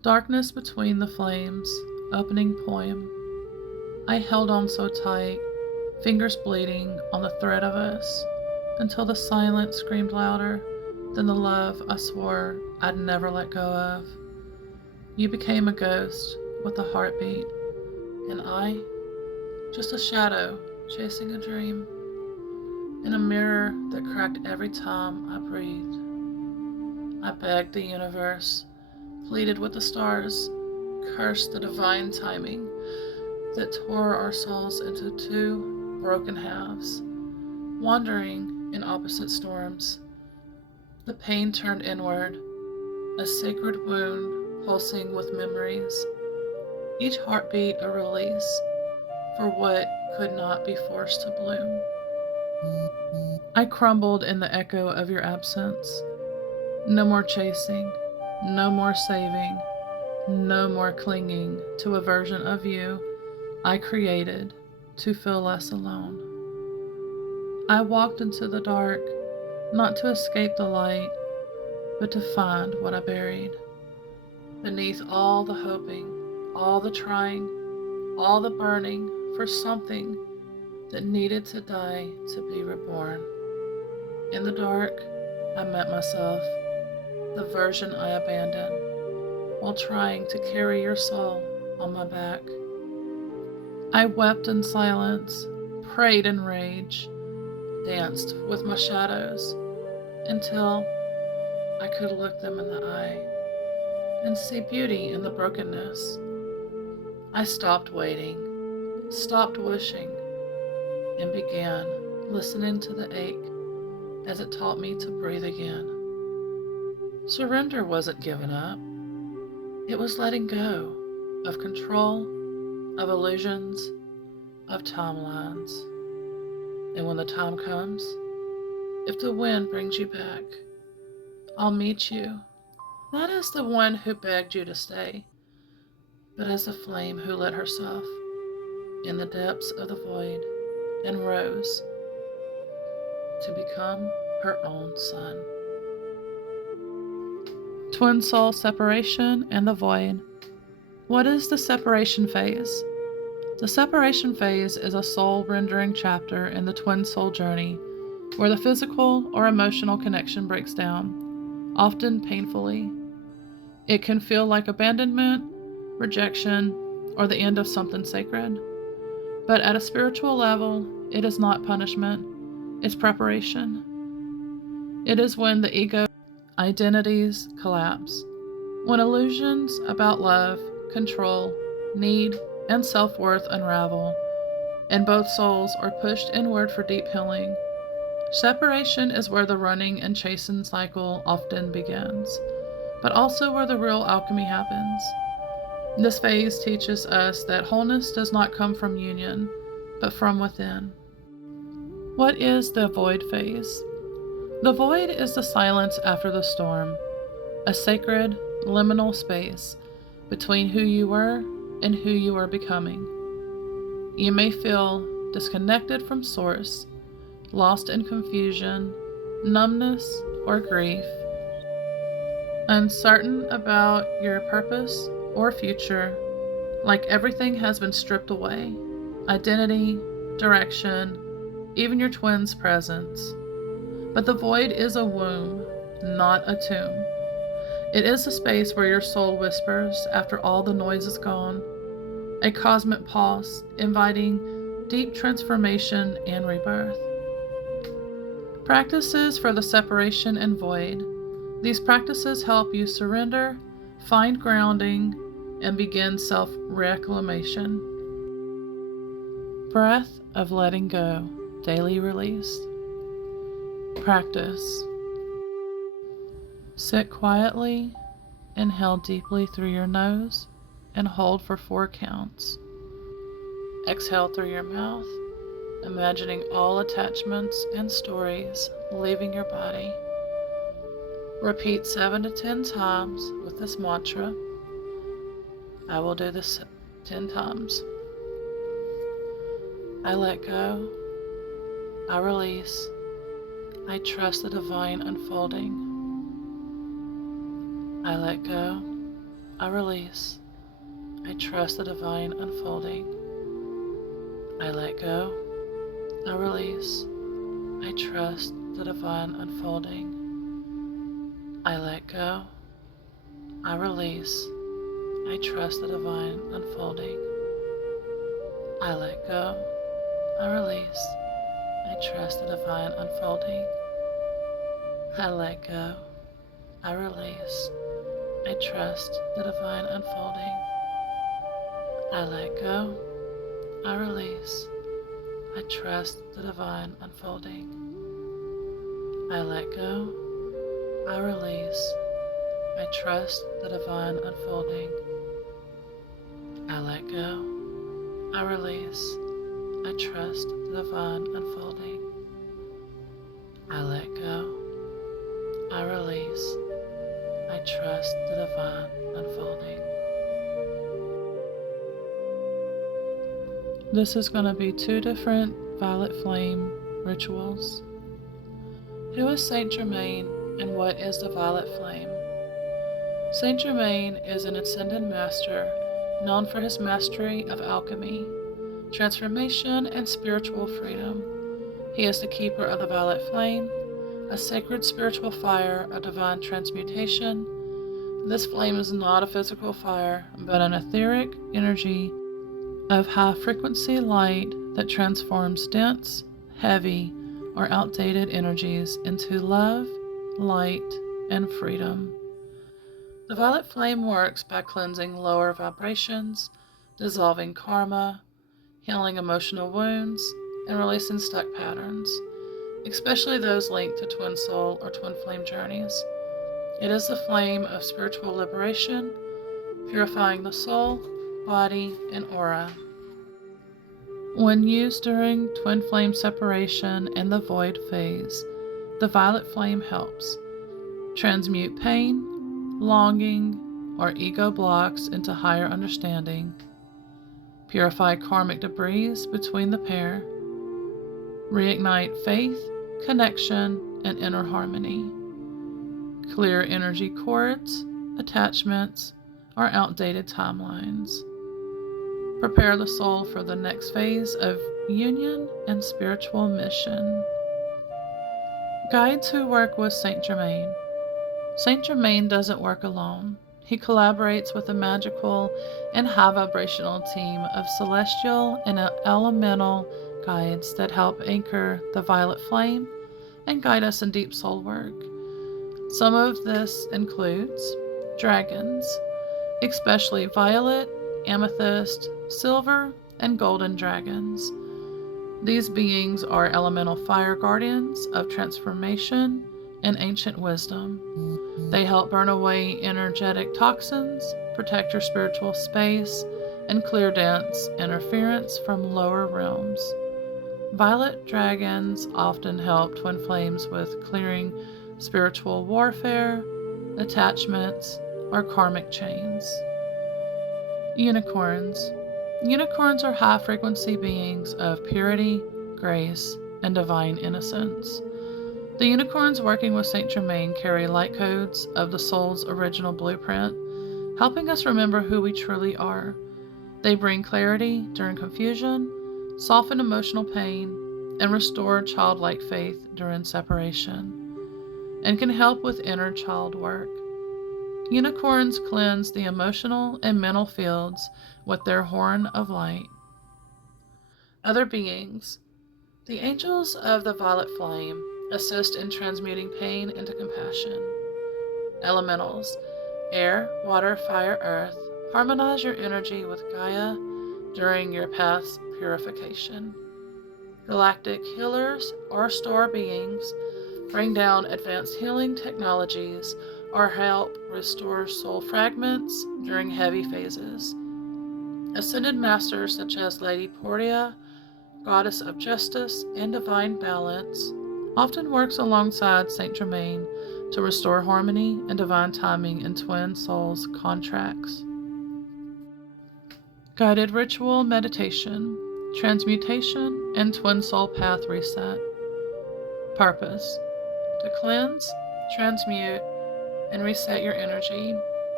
Darkness between the flames, opening poem. I held on so tight, fingers bleeding on the thread of us, until the silence screamed louder than the love I swore I'd never let go of. You became a ghost with a heartbeat, and I, just a shadow chasing a dream, in a mirror that cracked every time I breathed. I begged the universe, pleaded with the stars, cursed the divine timing that tore our souls into two broken halves, wandering in opposite storms. The pain turned inward, a sacred wound pulsing with memories, each heartbeat a release for what could not be forced to bloom. I crumbled in the echo of your absence. No more chasing, no more saving, no more clinging to a version of you I created to feel less alone. I walked into the dark, not to escape the light, but to find what I buried. Beneath all the hoping, all the trying, all the burning for something that needed to die to be reborn. In the dark, I met myself, the version I abandoned, while trying to carry your soul on my back. I wept in silence, prayed in rage, danced with my shadows until I could look them in the eye and see beauty in the brokenness. I stopped waiting, stopped wishing, and began listening to the ache as it taught me to breathe again. Surrender wasn't giving up, it was letting go of control, of illusions, of timelines. And when the time comes, if the wind brings you back, I'll meet you, not as the one who begged you to stay, but as the flame who lit herself in the depths of the void and rose to become her own sun. Twin soul separation and the void. What is the separation phase? The separation phase is a soul-rendering chapter in the twin soul journey where the physical or emotional connection breaks down, often painfully. It can feel like abandonment, rejection, or the end of something sacred. But at a spiritual level, it is not punishment, it's preparation. It is when the ego identities collapse, when illusions about love, control, need, and self-worth unravel, and both souls are pushed inward for deep healing. Separation is where the running and chasing cycle often begins, but also where the real alchemy happens. This phase teaches us that wholeness does not come from union, but from within. What is the void phase? The void is the silence after the storm, a sacred, liminal space between who you were and who you are becoming. You may feel disconnected from source, lost in confusion, numbness, or grief, uncertain about your purpose or future, like everything has been stripped away, identity, direction, even your twin's presence. But the void is a womb, not a tomb. It is a space where your soul whispers after all the noise is gone, a cosmic pause inviting deep transformation and rebirth. Practices for the separation and void. These practices help you surrender, find grounding, and begin self-reclamation. Breath of letting go, daily release. Practice. Sit quietly, inhale deeply through your nose, and hold for 4 counts. Exhale through your mouth, imagining all attachments and stories leaving your body. Repeat 7 to 10 times with this mantra. I will do this 10 times. I let go. I release. I trust the divine unfolding. I let go. I release. I trust the divine unfolding. I let go. I release. I trust the divine unfolding. I let go. I release. I trust the divine unfolding. I let go. I release. I trust the divine unfolding. I let go. I release. I trust the divine unfolding. I let go. I release. I trust the divine unfolding. I let go. I release. I trust the divine unfolding. I let go. I release. I trust the divine unfolding. I let go. I release. I trust the divine unfolding. This is going to be 2 different violet flame rituals. Who is Saint Germain and what is the violet flame? Saint Germain is an ascended master known for his mastery of alchemy, transformation, and spiritual freedom. He is the keeper of the violet flame, a sacred spiritual fire of divine transmutation. This flame is not a physical fire, but an etheric energy of high-frequency light that transforms dense, heavy, or outdated energies into love, light, and freedom. The violet flame works by cleansing lower vibrations, dissolving karma, healing emotional wounds, and releasing stuck patterns, especially those linked to twin soul or twin flame journeys. It is the flame of spiritual liberation, purifying the soul, body, and aura. When used during twin flame separation and the void phase, the violet flame helps transmute pain, longing, or ego blocks into higher understanding, purify karmic debris between the pair, reignite faith, connection, and inner harmony, clear energy cords, attachments, or outdated timelines, prepare the soul for the next phase of union and spiritual mission. Guides who work with Saint Germain. Saint Germain doesn't work alone. He collaborates with a magical and high vibrational team of celestial and elemental guides that help anchor the violet flame and guide us in deep soul work. Some of this includes dragons, especially violet, amethyst, silver, and golden dragons. These beings are elemental fire guardians of transformation and ancient wisdom. They help burn away energetic toxins, protect your spiritual space, and clear dense interference from lower realms. Violet dragons often help twin flames with clearing spiritual warfare, attachments, or karmic chains. Unicorns. Unicorns are high-frequency beings of purity, grace, and divine innocence. The unicorns working with Saint Germain carry light codes of the soul's original blueprint, helping us remember who we truly are. They bring clarity during confusion, soften emotional pain, and restore childlike faith during separation, and can help with inner child work. Unicorns cleanse the emotional and mental fields with their horn of light. Other beings. The angels of the violet flame assist in transmuting pain into compassion. Elementals. Air, water, fire, earth. Harmonize your energy with Gaia during your path's purification. Galactic healers or star beings bring down advanced healing technologies or help restore soul fragments during heavy phases. Ascended masters such as Lady Portia, Goddess of Justice and Divine Balance, often works alongside Saint Germain to restore harmony and divine timing in twin souls' contracts. Guided ritual meditation, transmutation, and twin soul path reset. Purpose: to cleanse, transmute, and reset your energy,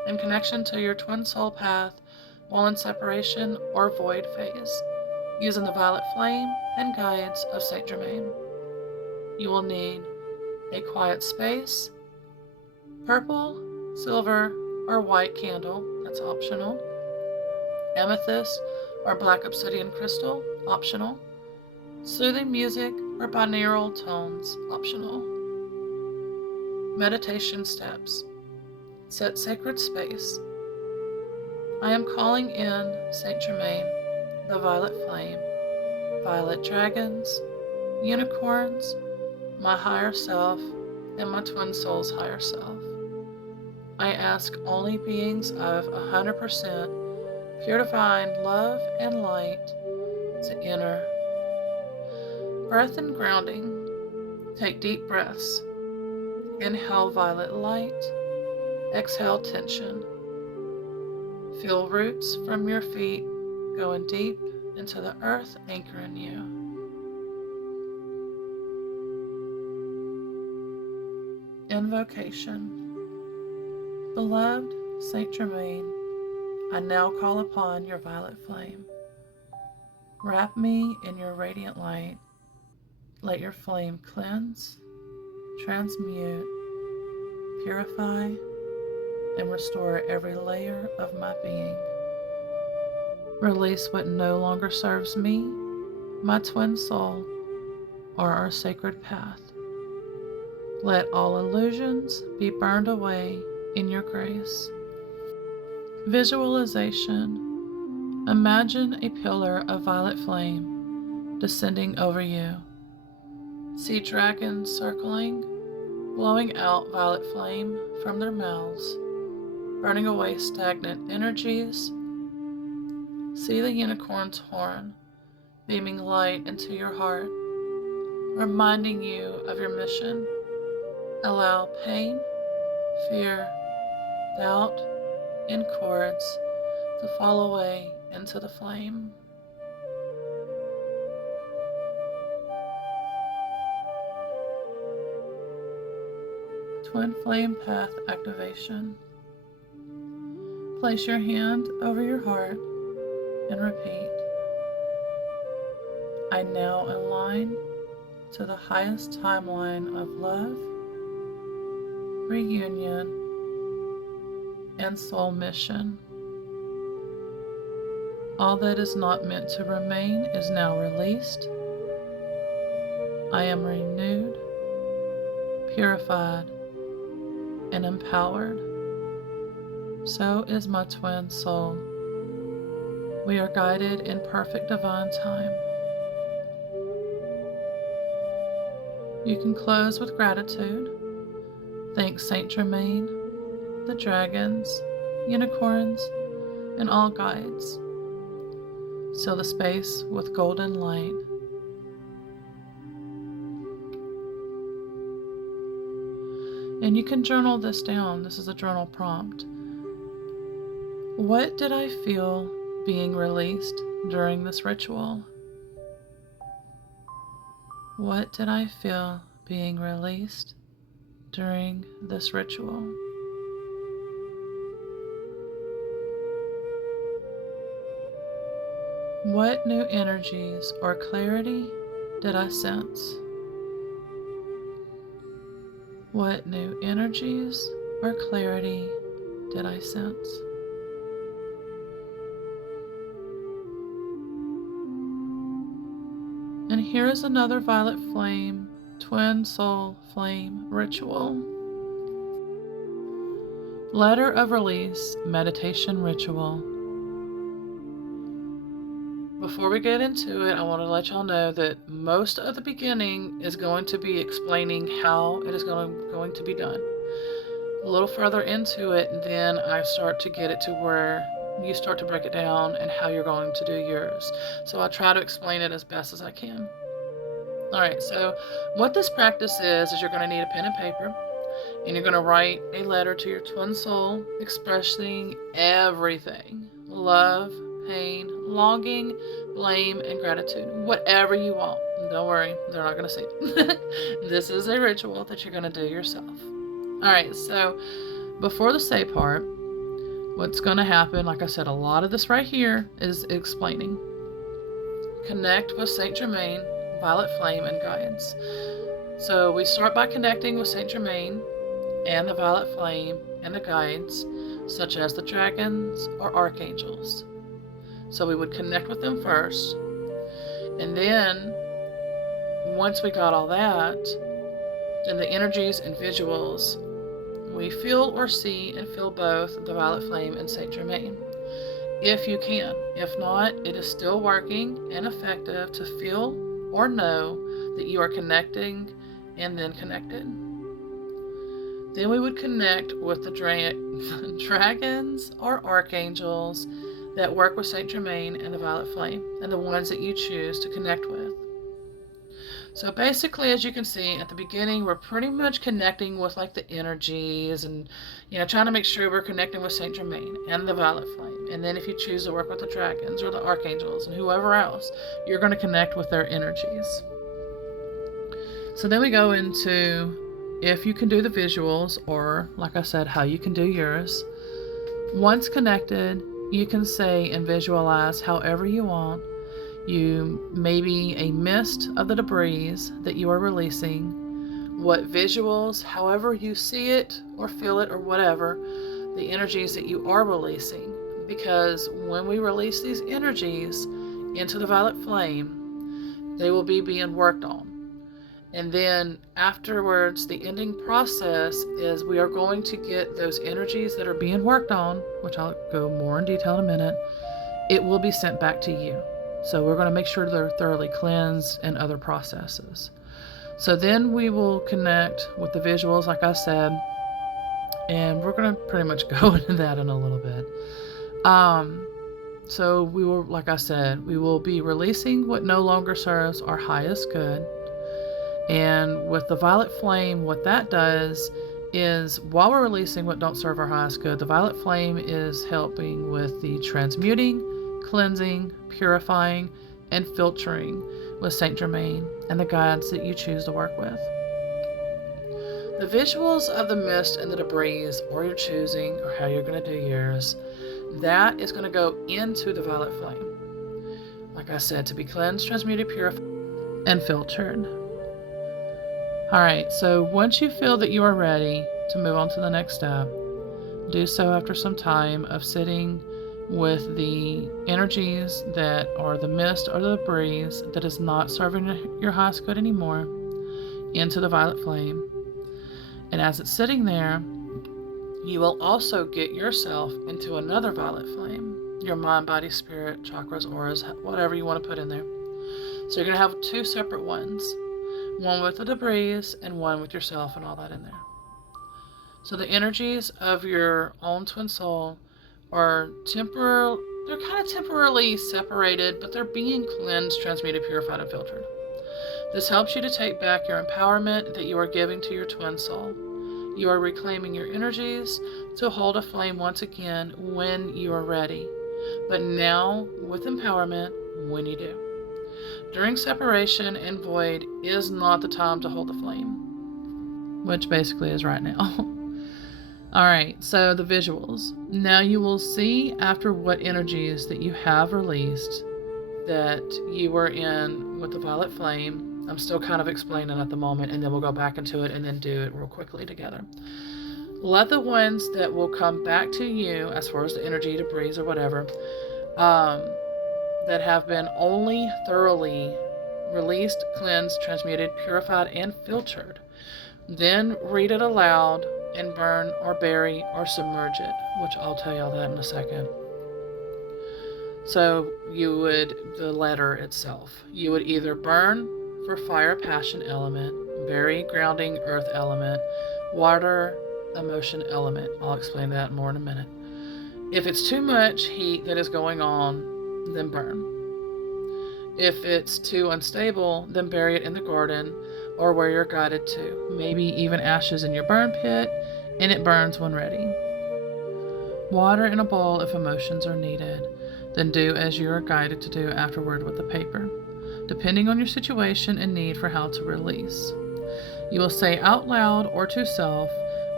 in connection to your twin soul path while in separation or void phase, using the violet flame and guides of Saint Germain. You will need a quiet space, purple, silver, or white candle, that's optional, amethyst or black obsidian crystal, optional, soothing music or binaural tones, optional. Meditation steps. Set sacred space. I am calling in Saint Germain, the violet flame, violet dragons, unicorns, my higher self, and my twin soul's higher self. I ask only beings of 100% pure divine love and light to enter. Breath and grounding. Take deep breaths. Inhale violet light. Exhale tension. Feel roots from your feet going deep into the earth, anchoring you. Invocation. Beloved Saint Germain, I now call upon your violet flame. Wrap me in your radiant light. Let your flame cleanse, transmute, purify, and restore every layer of my being. Release what no longer serves me, my twin soul, or our sacred path. Let all illusions be burned away in your grace. Visualization. Imagine a pillar of violet flame descending over you. See dragons circling, blowing out violet flame from their mouths, burning away stagnant energies. See the unicorn's horn beaming light into your heart, reminding you of your mission. Allow pain, fear, doubt, and cords to fall away into the flame. Twin flame path activation. Place your hand over your heart and repeat. I now align to the highest timeline of love, reunion, and soul mission. All that is not meant to remain is now released. I am renewed, purified, and empowered. So is my twin soul. We are guided in perfect divine time. You can close with gratitude. Thank Saint Germain, the dragons, unicorns, and all guides. Seal the space with golden light. And you can journal this down. This is a journal prompt. What did I feel being released during this ritual? What did I feel being released during this ritual? What new energies or clarity did I sense? What new energies or clarity did I sense? And here is another violet flame, twin soul flame ritual. Letter of Release Meditation Ritual. Before we get into it, I want to let y'all know that most of the beginning is going to be explaining how it is going to be done. A little further into it, then I start to get it to where you start to break it down and how you're going to do yours. So I try to explain it as best as I can. Alright, so what this practice is you're going to need a pen and paper, and you're going to write a letter to your twin soul expressing everything. Love, pain, longing, blame, and gratitude. Whatever you want. Don't worry, they're not going to see it. This is a ritual that you're going to do yourself. Alright, so before the say part, what's going to happen, like I said, a lot of this right here is explaining. Connect with Saint Germain, Violet Flame, and guides. So we start by connecting with Saint Germain and the Violet Flame and the guides, such as the dragons or archangels. So we would connect with them first, and then once we got all that, then the energies and visuals, we feel or see and feel both the Violet Flame and Saint Germain, if you can. If not, it is still working and effective to feel or know that you are connecting and then connected. Then we would connect with the dragons or archangels that work with Saint Germain and the Violet Flame, and the ones that you choose to connect with. So basically, as you can see at the beginning, we're pretty much connecting with like the energies and, trying to make sure we're connecting with Saint Germain and the Violet Flame. And then if you choose to work with the dragons or the archangels and whoever else, you're going to connect with their energies. So then we go into if you can do the visuals, or like I said, how you can do yours. Once connected, you can say and visualize however you want. You maybe a mist of the debris that you are releasing, what visuals, however you see it or feel it or whatever, the energies that you are releasing. Because when we release these energies into the Violet Flame, they will be being worked on. And then afterwards, the ending process is we are going to get those energies that are being worked on, which I'll go more in detail in a minute. It will be sent back to you. So we're going to make sure they're thoroughly cleansed and other processes. So then we will connect with the visuals, like I said, and we're going to pretty much go into that in a little bit. So we will, like I said, we will be releasing what no longer serves our highest good. And with the Violet Flame, what that does is while we're releasing what don't serve our highest good, the Violet Flame is helping with the transmuting, cleansing, purifying, and filtering with Saint Germain and the guides that you choose to work with. The visuals of the mist and the debris, or your choosing, or how you're going to do yours, that is going to go into the Violet Flame. Like I said, to be cleansed, transmuted, purified, and filtered. Alright, so once you feel that you are ready to move on to the next step, do so after some time of sitting with the energies that are the mist or the debris that is not serving your highest good anymore into the Violet Flame. And as it's sitting there, you will also get yourself into another Violet Flame, your mind, body, spirit, chakras, auras, whatever you want to put in there. So you're going to have two separate ones. One with the debris and one with yourself and all that in there. So the energies of your own twin soul are they're kind of temporarily separated, but they're being cleansed, transmuted, purified, and filtered. This helps you to take back your empowerment that you are giving to your twin soul. You are reclaiming your energies to hold a flame once again when you are ready, but now with empowerment when you do. During separation and void is not the time to hold the flame, which basically is right now. Alright, so the visuals. Now you will see after what energies that you have released that you were in with the Violet Flame. I'm still kind of explaining at the moment, and then we'll go back into it and then do it real quickly together. Let the ones that will come back to you, as far as the energy, debris, or whatever, that have been only thoroughly released, cleansed, transmuted, purified, and filtered, then read it aloud and burn or bury or submerge it, which I'll tell you all that in a second. So the letter itself, you would either burn for fire, passion element, bury, grounding, earth element, water, emotion element. I'll explain that more in a minute. If it's too much heat that is going on, then burn. If it's too unstable, then bury it in the garden or where you're guided to. Maybe even ashes in your burn pit, and it burns when ready. Water in a bowl if emotions are needed. Then do as you are guided to do afterward with the paper, depending on your situation and need for how to release. You will say out loud or to self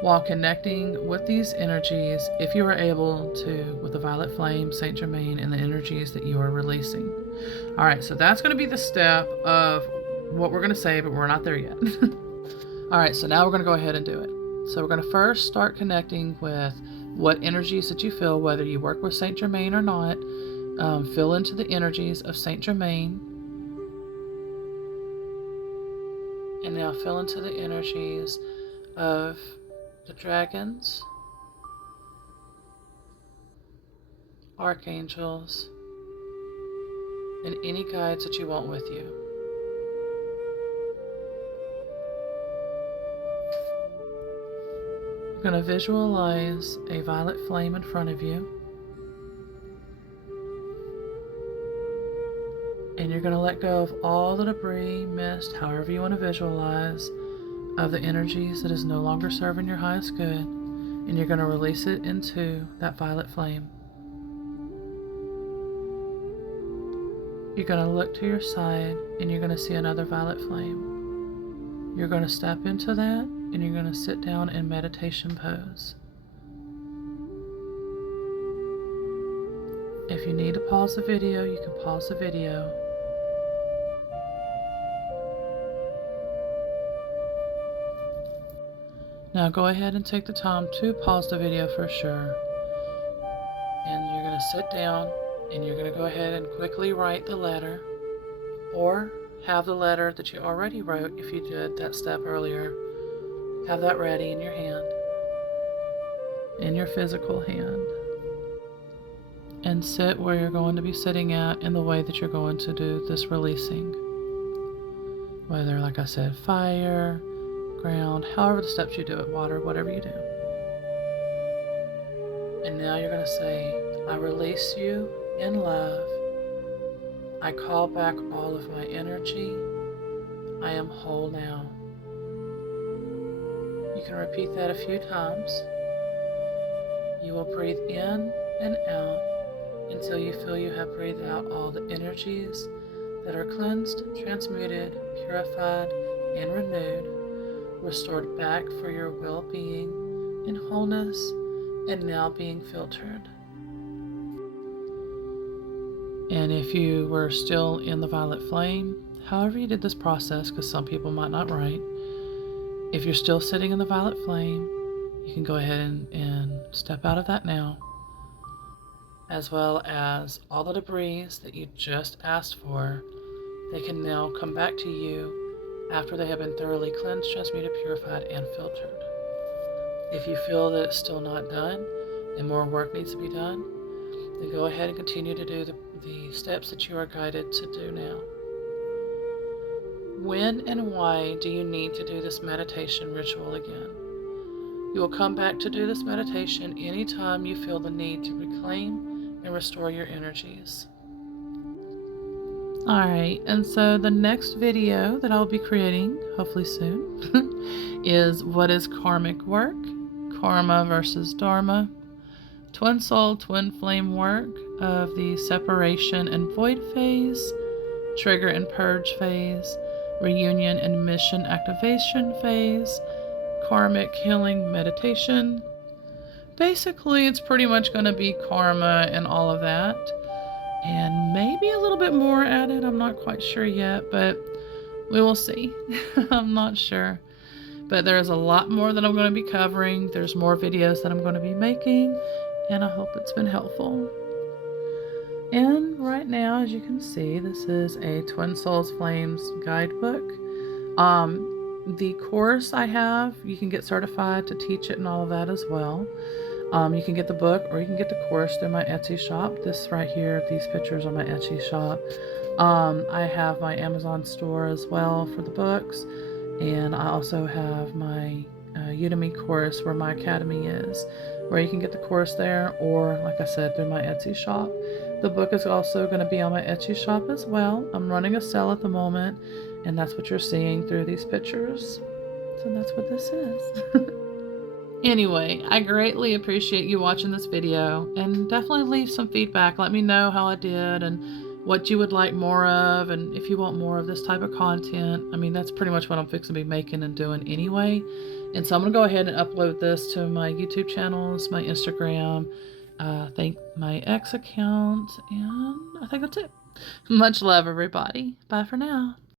while connecting with these energies, if you are able to, with the violet flame, Saint Germain, and the energies that you are releasing. All right, so that's going to be the step of what we're going to say, but we're not there yet. All right, so now we're going to go ahead and do it. So we're going to first start connecting with what energies that you feel, whether you work with Saint Germain or not. Feel into the energies of Saint Germain. And now feel into the energies of the dragons, archangels, and any guides that you want with you. You're going to visualize a violet flame in front of you. And you're going to let go of all the debris, mist, however you want to visualize, of the energies that is no longer serving your highest good. And you're going to release it into that violet flame. You're going to look to your side and you're going to see another violet flame. You're going to step into that and you're going to sit down in meditation pose. If you need to pause the video, you can pause the video. Now go ahead and take the time to pause the video for sure. And you're going to sit down and you're going to go ahead and quickly write the letter, or have the letter that you already wrote if you did that step earlier. Have that ready in your hand, in your physical hand. And sit where you're going to be sitting at in the way that you're going to do this releasing. Whether, like I said, fire, ground, however the steps you do it, water, whatever you do. And now you're going to say, I release you in love. I call back all of my energy. I am whole now. You can repeat that a few times. You will breathe in and out until you feel you have breathed out all the energies that are cleansed, transmuted, purified, and renewed, restored back for your well-being and wholeness, and now being filtered. And if you were still in the violet flame, however you did this process, because some people might not write, if you're still sitting in the violet flame, you can go ahead and step out of that now, as well as all the debris that you just asked for. They can now come back to you after they have been thoroughly cleansed, transmuted, purified, and filtered. If you feel that it's still not done and more work needs to be done, then go ahead and continue to do the steps that you are guided to do now. When and why do you need to do this meditation ritual again? You will come back to do this meditation anytime you feel the need to reclaim and restore your energies. Alright, and so the next video that I'll be creating, hopefully soon, is what is karmic work, karma versus dharma, twin soul, twin flame work of the separation and void phase, trigger and purge phase, reunion and mission activation phase, karmic healing meditation. Basically, it's pretty much going to be karma and all of that. And maybe a little bit more added. I'm not quite sure yet, but we will see. I'm not sure. But there's a lot more that I'm going to be covering. There's more videos that I'm going to be making, and I hope it's been helpful. And right now, as you can see, this is a Twin Souls Flames guidebook. The course I have, you can get certified to teach it and all of that as well. You can get the book or you can get the course through my Etsy shop. This right here, these pictures are my Etsy shop. I have my Amazon store as well for the books. And I also have my Udemy course where my academy is, where you can get the course there, or like I said, through my Etsy shop. The book is also going to be on my Etsy shop as well. I'm running a sale at the moment, and that's what you're seeing through these pictures. So that's what this is. Anyway, I greatly appreciate you watching this video, and definitely leave some feedback. Let me know how I did and what you would like more of, and if you want more of this type of content. I mean, that's pretty much what I'm fixing to be making and doing anyway, And so I'm going to go ahead and upload this to my YouTube channels, my Instagram, thank my ex account, and I think that's it. Much love, everybody. Bye for now.